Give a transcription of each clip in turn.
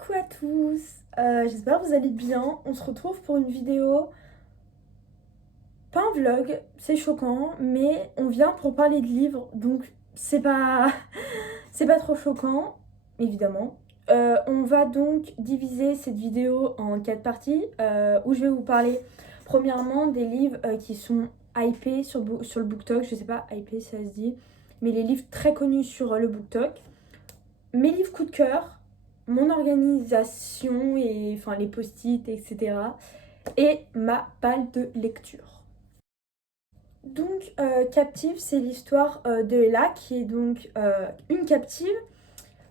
Coucou à tous, j'espère que vous allez bien. On se retrouve pour une vidéo, pas un vlog, c'est choquant, mais on vient pour parler de livres, donc c'est pas, c'est pas trop choquant, évidemment. On va donc diviser cette vidéo en 4 parties, où je vais vous parler premièrement des livres qui sont hypés sur le BookTok, je sais pas, hypés ça se dit, mais les livres très connus sur le BookTok. Mes livres coup de cœur, mon organisation et enfin les post-it, etc. Et ma palle de lecture. Donc Captive, c'est l'histoire de Ella qui est donc une captive.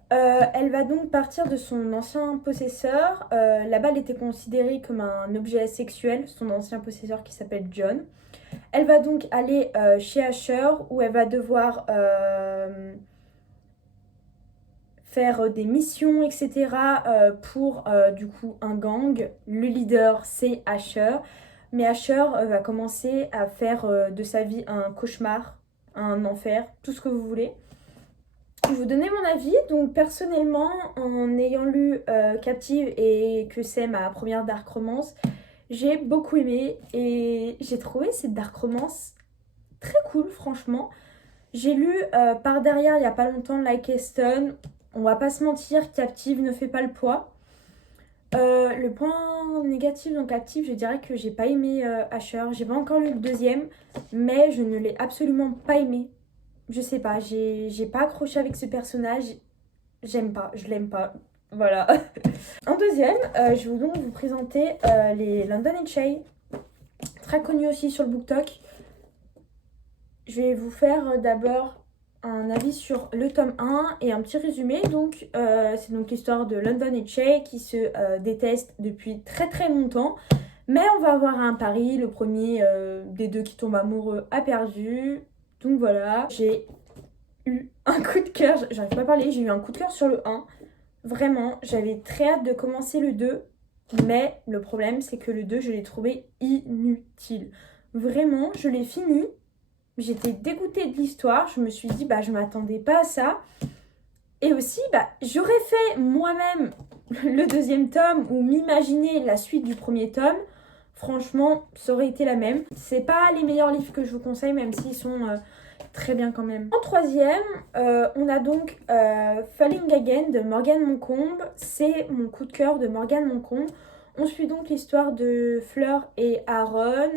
Elle va donc partir de son ancien possesseur. Là-bas, elle était considérée comme un objet sexuel, son ancien possesseur qui s'appelle John. Elle va donc aller chez Asher où elle va devoir faire des missions, etc. Pour du coup un gang. Le leader, c'est Asher. Mais Asher va commencer à faire de sa vie un cauchemar, un enfer, tout ce que vous voulez. Je vais vous donner mon avis. Donc personnellement, en ayant lu Captive et que c'est ma première dark romance, j'ai beaucoup aimé et j'ai trouvé cette dark romance très cool, franchement. J'ai lu par derrière il y a pas longtemps Like a Stone. On va pas se mentir, Captive ne fait pas le poids. Le point négatif dans Captive, je dirais que j'ai pas aimé Asher. J'ai pas encore lu le deuxième, mais je ne l'ai absolument pas aimé. Je sais pas, j'ai pas accroché avec ce personnage. J'aime pas, je l'aime pas. Voilà. En deuxième, je vais donc vous présenter les London and Shay, très connus aussi sur le BookTok. Je vais vous faire d'abord un avis sur le tome 1 et un petit résumé. Donc, c'est donc l'histoire de London et Shay qui se détestent depuis très très longtemps. Mais on va avoir un pari. Le premier des deux qui tombe amoureux a perdu. Donc voilà, j'ai eu un coup de cœur. J'arrive pas à parler, j'ai eu un coup de cœur sur le 1. Vraiment, j'avais très hâte de commencer le 2. Mais le problème, c'est que le 2, je l'ai trouvé inutile. Vraiment, je l'ai fini. J'étais dégoûtée de l'histoire, je me suis dit bah je m'attendais pas à ça. Et aussi bah j'aurais fait moi-même le deuxième tome ou m'imaginer la suite du premier tome. Franchement, ça aurait été la même. C'est pas les meilleurs livres que je vous conseille, même s'ils sont très bien quand même. En troisième, on a donc Falling Again de Morgane Moncombe. C'est mon coup de cœur de Morgane Moncombe. On suit donc l'histoire de Fleur et Aaron.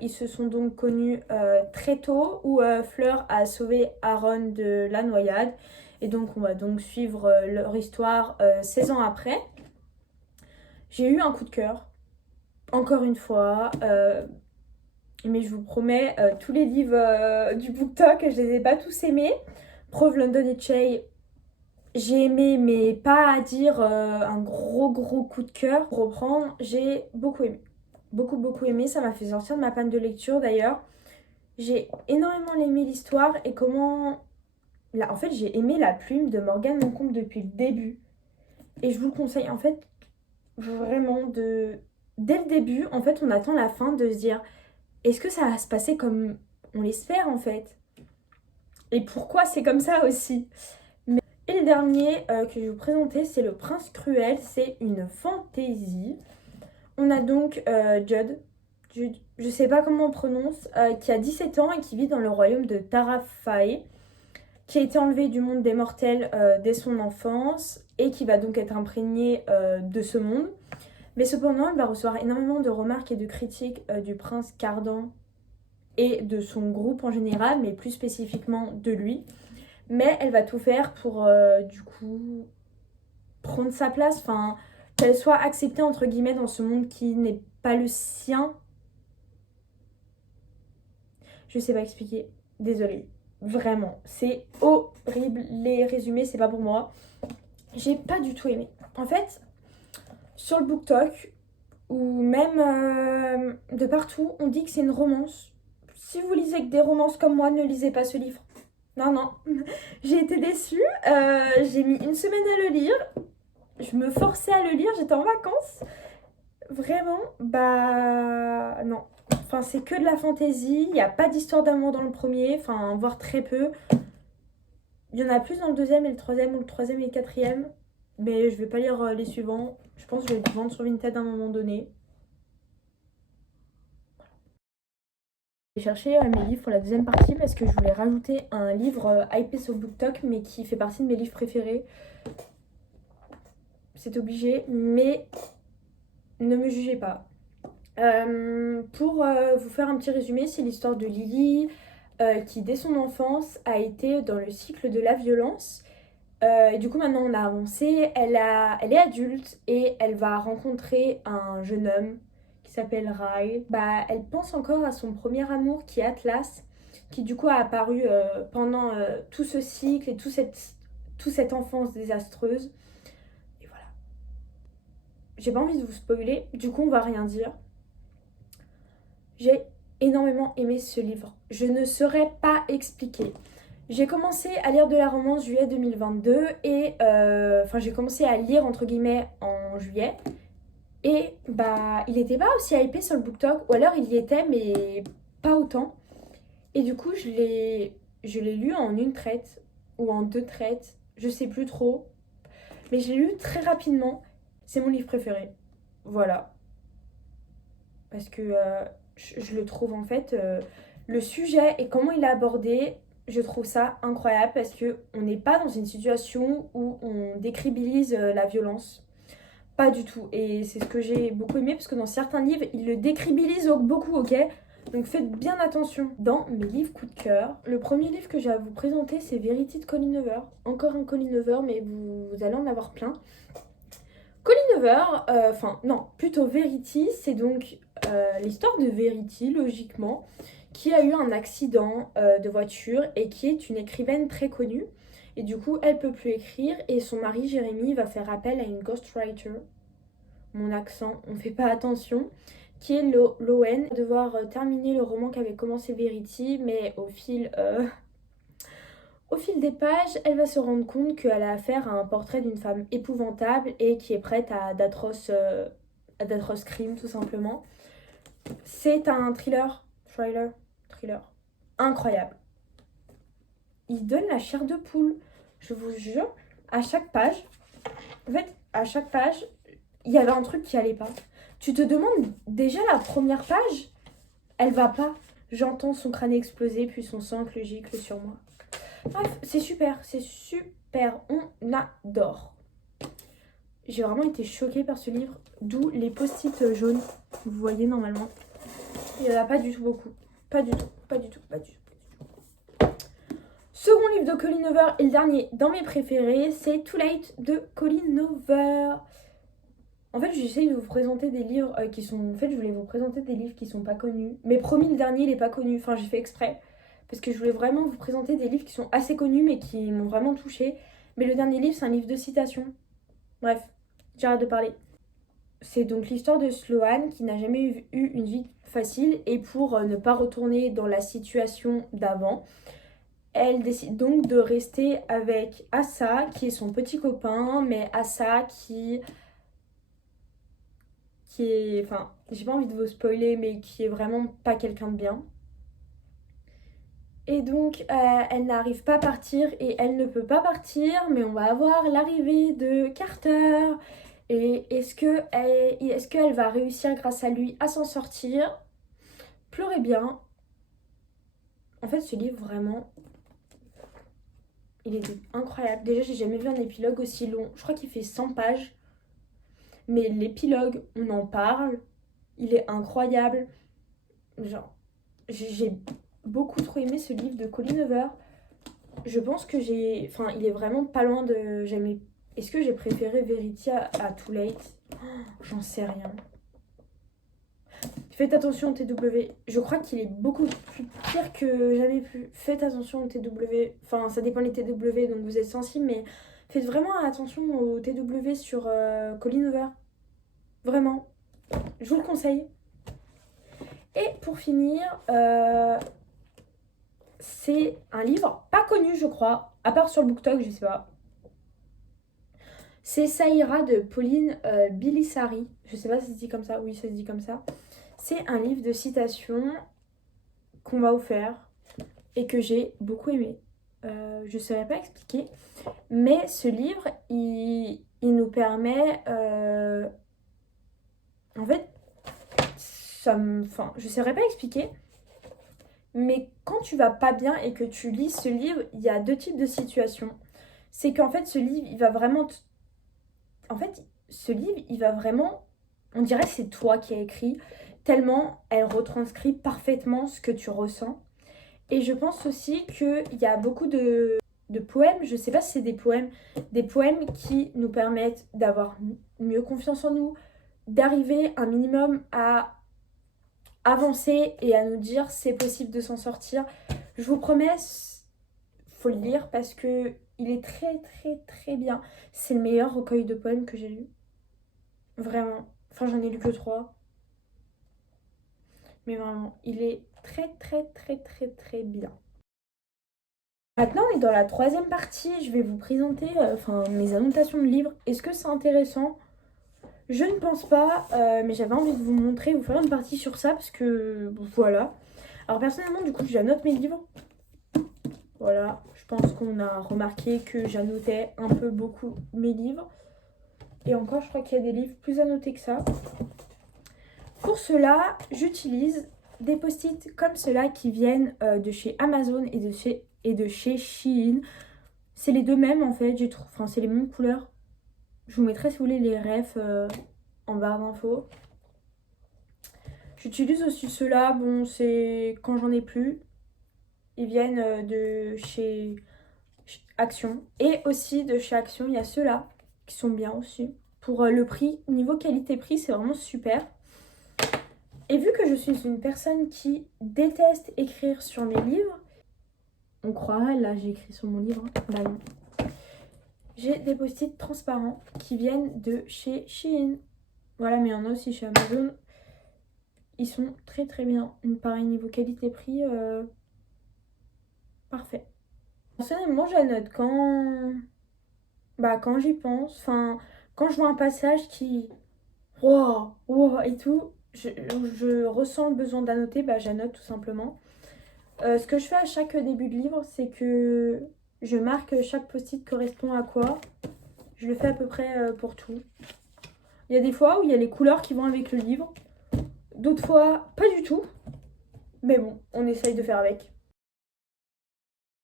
Ils se sont donc connus très tôt, où Fleur a sauvé Aaron de la noyade. Et donc on va donc suivre leur histoire 16 ans après. J'ai eu un coup de cœur, encore une fois. Mais je vous promets, tous les livres du BookTok, je les ai pas tous aimés. Preuve London et Shay, j'ai aimé, mais pas à dire un gros coup de cœur. Pour reprendre, j'ai beaucoup aimé. Beaucoup aimé. Ça m'a fait sortir de ma panne de lecture d'ailleurs. J'ai énormément aimé l'histoire et comment... Là, en fait, j'ai aimé la plume de Morgane Moncombe depuis le début. Et je vous le conseille, en fait, vraiment de... Dès le début, en fait, on attend la fin de se dire est-ce que ça va se passer comme on l'espère en fait? Et pourquoi c'est comme ça aussi? Et le dernier que je vais vous présenter, c'est Le Prince Cruel. C'est une fantaisie. On a donc Jude, je sais pas comment on prononce, qui a 17 ans et qui vit dans le royaume de Tarafae, qui a été enlevé du monde des mortels dès son enfance et qui va donc être imprégné de ce monde. Mais cependant, elle va recevoir énormément de remarques et de critiques du prince Cardan et de son groupe en général, mais plus spécifiquement de lui. Mais elle va tout faire pour, du coup, prendre sa place, enfin, qu'elle soit acceptée, entre guillemets, dans ce monde qui n'est pas le sien. Je sais pas expliquer, désolée. Vraiment, c'est horrible. Les résumés, c'est pas pour moi. J'ai pas du tout aimé. En fait, sur le BookTok, ou même de partout, on dit que c'est une romance. Si vous lisez que des romances comme moi, ne lisez pas ce livre. Non, non, j'ai été déçue. J'ai mis une semaine à le lire. Je me forçais à le lire, j'étais en vacances. Vraiment, bah non. Enfin, c'est que de la fantaisie. Il n'y a pas d'histoire d'amour dans le premier, enfin, voire très peu. Il y en a plus dans le deuxième et le troisième, ou le troisième et le quatrième. Mais je vais pas lire les suivants. Je pense que je vais les vendre sur Vinted à un moment donné. J'ai cherché mes livres pour la deuxième partie parce que je voulais rajouter un livre hypé sur BookTok mais qui fait partie de mes livres préférés. C'est obligé, mais ne me jugez pas. Pour vous faire un petit résumé, c'est l'histoire de Lily qui, dès son enfance, a été dans le cycle de la violence. Et du coup, maintenant, on a avancé. Elle est adulte et elle va rencontrer un jeune homme qui s'appelle Rai. Bah, elle pense encore à son premier amour qui est Atlas, qui du coup a apparu pendant tout ce cycle et toute cette enfance désastreuse. Et voilà. J'ai pas envie de vous spoiler, du coup, on va rien dire. J'ai énormément aimé ce livre. Je ne saurais pas expliquer. J'ai commencé à lire de la romance juillet 2022 et j'ai commencé à lire entre guillemets en juillet et bah il était pas aussi hypé sur le BookTok ou alors il y était mais pas autant et du coup je l'ai lu en une traite ou en deux traites, je sais plus trop mais je l'ai lu très rapidement. C'est mon livre préféré. Voilà, parce que je le trouve en fait le sujet et comment il a abordé, je trouve ça incroyable parce que on n'est pas dans une situation où on décribilise la violence, pas du tout, et c'est ce que j'ai beaucoup aimé parce que dans certains livres ils le décribilisent beaucoup, ok, donc faites bien attention. Dans mes livres coup de cœur, le premier livre que j'ai à vous présenter c'est Verity de Colleen Hoover. Encore un Colleen Hoover mais vous allez en avoir plein. Colleen Hoover, non, plutôt Verity, c'est donc l'histoire de Verity, logiquement, qui a eu un accident de voiture et qui est une écrivaine très connue. Et du coup, elle peut plus écrire et son mari Jérémy va faire appel à une ghostwriter. Mon accent, on fait pas attention. Qui est Lowen, devoir terminer le roman qu'avait commencé Verity, mais au fil des pages, elle va se rendre compte qu'elle a affaire à un portrait d'une femme épouvantable et qui est prête à d'atroces crimes, tout simplement. C'est un thriller, incroyable. Il donne la chair de poule, je vous jure, à chaque page. En fait, à chaque page, il y avait un truc qui allait pas. Tu te demandes, déjà la première page, elle va pas. J'entends son crâne exploser, puis son sang que gicle sur moi. Bref, c'est super, on adore. J'ai vraiment été choquée par ce livre, d'où les post-it jaunes, vous voyez normalement. Il n'y en a pas du tout beaucoup. Pas du tout, pas du tout, pas du tout. Second livre de Colleen Hoover et le dernier dans mes préférés, c'est Too Late de Colleen Hoover. En fait, j'essaye de vous présenter des livres qui sont... En fait, je voulais vous présenter des livres qui sont pas connus. Mais promis, le dernier, il est pas connu. Enfin, j'ai fait exprès. Parce que je voulais vraiment vous présenter des livres qui sont assez connus, mais qui m'ont vraiment touchée. Mais le dernier livre, c'est un livre de citation. Bref, j'arrête de parler. C'est donc l'histoire de Sloane qui n'a jamais eu une vie facile. Et pour ne pas retourner dans la situation d'avant, elle décide donc de rester avec Asa, qui est son petit copain. Mais Asa qui est, enfin, j'ai pas envie de vous spoiler, mais qui est vraiment pas quelqu'un de bien. Et donc, elle n'arrive pas à partir et elle ne peut pas partir, mais on va avoir l'arrivée de Carter. Et est-ce qu'elle va réussir grâce à lui à s'en sortir? Pleurez bien. En fait, ce livre, vraiment, il était incroyable. Déjà, j'ai jamais vu un épilogue aussi long. Je crois qu'il fait 100 pages. Mais l'épilogue, on en parle. Il est incroyable. Genre, j'ai beaucoup trop aimé ce livre de Colleen Hoover. Je pense que il est vraiment pas loin de... Est-ce que j'ai préféré Verity à Too Late? J'en sais rien. Faites attention au TW. Je crois qu'il est beaucoup plus pire que jamais plus. Faites attention au TW. Enfin, ça dépend des TW, donc vous êtes sensible, mais faites vraiment attention au TW sur Colleen Hoover. Vraiment. Je vous le conseille. Et pour finir, c'est un livre pas connu, je crois, à part sur le BookTok, je sais pas. C'est Saïra de Pauline Bilisari. Je sais pas si ça se dit comme ça. Oui, ça se dit comme ça. C'est un livre de citations qu'on m'a offert et que j'ai beaucoup aimé. Je ne saurais pas expliquer. Mais ce livre, il nous permet... En fait, enfin, je ne saurais pas expliquer, mais quand tu vas pas bien et que tu lis ce livre, il y a deux types de situations. C'est qu'en fait, ce livre, il va vraiment... En fait, ce livre, il va vraiment... On dirait que c'est toi qui as écrit, tellement elle retranscrit parfaitement ce que tu ressens. Et je pense aussi qu'il y a beaucoup de poèmes, je sais pas si c'est des poèmes qui nous permettent d'avoir mieux confiance en nous, d'arriver un minimum à avancer et à nous dire c'est possible de s'en sortir. Je vous promets, faut le lire parce que il est très très très bien. C'est le meilleur recueil de poèmes que j'ai lu. Vraiment. Enfin, j'en ai lu que 3. Mais vraiment, il est très très très très très bien. Maintenant, on est dans la troisième partie. Je vais vous présenter mes annotations de livres. Est-ce que c'est intéressant? Je ne pense pas, mais j'avais envie de vous montrer, vous faire une partie sur ça parce que voilà. Alors personnellement, du coup, j'annote mes livres. Voilà, je pense qu'on a remarqué que j'annotais un peu beaucoup mes livres. Et encore, je crois qu'il y a des livres plus annotés que ça. Pour cela, j'utilise des post-it comme ceux-là qui viennent de chez Amazon et de chez Shein. C'est les deux mêmes en fait, enfin c'est les mêmes couleurs. Je vous mettrai si vous voulez les refs en barre d'infos. J'utilise aussi ceux-là, bon c'est quand j'en ai plus. Ils viennent de chez Action. Et aussi de chez Action, il y a ceux-là qui sont bien aussi. Pour le prix, niveau qualité-prix, c'est vraiment super. Et vu que je suis une personne qui déteste écrire sur mes livres, on croirait, là j'ai écrit sur mon livre, bah non. J'ai des post-it transparents qui viennent de chez Shein. Voilà, mais il y en a aussi chez Amazon. Ils sont très très bien. Pareil, niveau qualité-prix, parfait. Personnellement, j'annote quand j'y pense. Enfin, quand je vois un passage qui... Wow, wow et tout, je ressens le besoin d'annoter, bah j'annote tout simplement. Ce que je fais à chaque début de livre, c'est que je marque chaque post-it correspond à quoi. Je le fais à peu près pour tout. Il y a des fois où il y a les couleurs qui vont avec le livre. D'autres fois, pas du tout. Mais bon, on essaye de faire avec.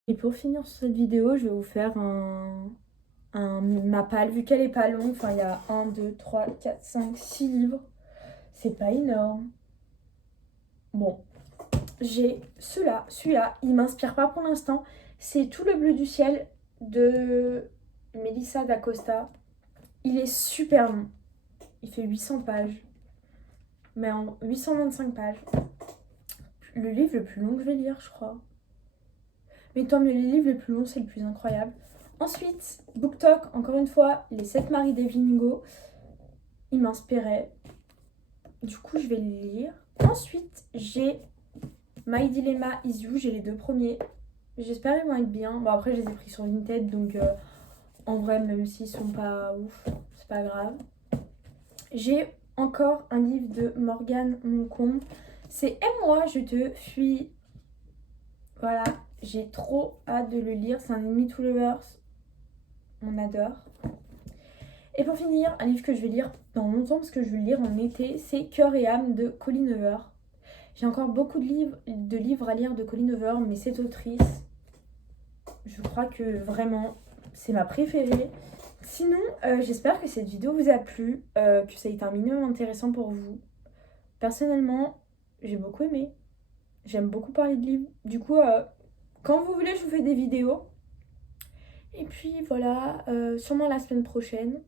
Et pour finir sur cette vidéo, je vais vous faire ma palle. Vu qu'elle est pas longue, enfin il y a 1, 2, 3, 4, 5, 6 livres. C'est pas énorme. Bon, j'ai celui-là, il m'inspire pas pour l'instant. C'est Tout le bleu du ciel de Melissa d'Acosta. Il est super long. Il fait 800 pages. Mais en 825 pages. Le livre le plus long que je vais lire, je crois. Mais tant mieux, les livres les plus longs, c'est le plus incroyable. Ensuite, BookTok, encore une fois, Les 7 maris d'Evelyn Hugo. Il m'inspirait. Du coup, je vais les lire. Ensuite, j'ai My Dilemma Is You, j'ai les 2 premiers. J'espère qu'ils vont être bien. Bon, après, je les ai pris sur Vinted, donc en vrai, même s'ils sont pas ouf, c'est pas grave. J'ai encore un livre de Morgane Moncombe. C'est Aime-moi, je te fuis. Voilà, j'ai trop hâte de le lire. C'est un Enemy to Lovers. On adore. Et pour finir, un livre que je vais lire dans longtemps parce que je vais le lire en été, c'est Cœur et âme de Colleen Hoover. J'ai encore beaucoup de livres à lire de Colleen Hoover, mais cette autrice, je crois que vraiment, c'est ma préférée. Sinon, j'espère que cette vidéo vous a plu, que ça a été un minimum intéressant pour vous. Personnellement, j'ai beaucoup aimé. J'aime beaucoup parler de livres. Du coup, quand vous voulez, je vous fais des vidéos. Et puis voilà, sûrement la semaine prochaine.